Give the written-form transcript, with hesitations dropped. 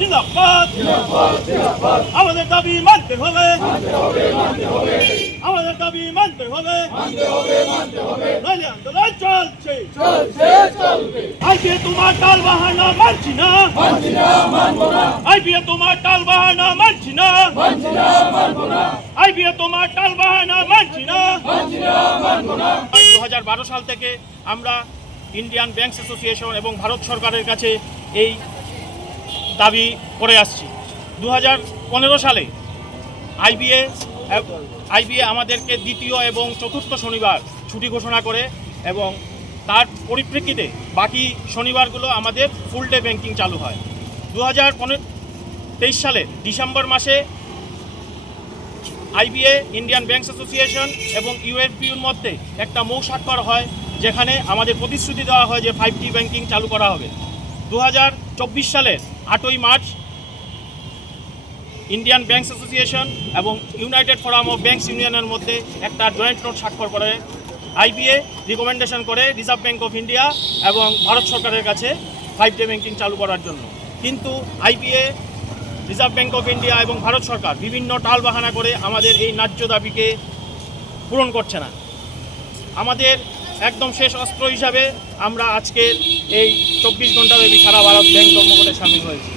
জিন্দাবাদ আমাদের দাবি মানতে হবে আমাদের দাবি মানতে হবে নইলে আন্দোলন চলছে আইপিএ তোমার টাল বাহানা মানছি না আইপিএ তোমার টাল বাহানা মানছি না আইপিএ তোমার টাল বাহানা মানছি না 2012 সাল থেকে আমরা ইন্ডিয়ান ব্যাংকস অ্যাসোসিয়েশন এবং ভারত সরকারের কাছে এই দাবি করে আসছি। 2015 সালে আইবিএ আমাদেরকে দ্বিতীয় এবং চতুর্থ শনিবার ছুটি ঘোষণা করে এবং তার পরিপ্রেক্ষিতে বাকি শনিবারগুলো আমাদের ফুল ডে ব্যাংকিং চালু হয়। 2023 সালে ডিসেম্বর মাসে আইবিএ ইন্ডিয়ান ব্যাংকস অ্যাসোসিয়েশন এবং ইউএফবির মধ্যে একটা মৌ স্বাক্ষর হয়, যেখানে আমাদের প্রতিশ্রুতি দেওয়া হয় যে 5G ব্যাংকিং চালু করা হবে। 2024 সালের 8ই মার্চ ইন্ডিয়ান ব্যাংকস অ্যাসোসিয়েশন এবং ইউনাইটেড ফোরাম অফ ব্যাংকস ইউনিয়নের মধ্যে একটা জয়েন্ট নোট স্বাক্ষর করে আইবিএ রিকমেন্ডেশন করে রিজার্ভ ব্যাংক অফ ইন্ডিয়া এবং ভারত সরকারের কাছে 5G ব্যাংকিং চালু করার জন্য। কিন্তু IBA, reserve bank of India এবং ভারত সরকার বিভিন্ন টালবাহানা করে আমাদের এই ন্যায্য দাবিকে পূরণ করছে না। আমাদের একদম শেষ অস্ত্র হিসাবে আমরা আজকের এই 24 ঘন্টাব্যাপী সারা ভারত ব্যাংক ধর্মঘটে সামিল হয়েছি।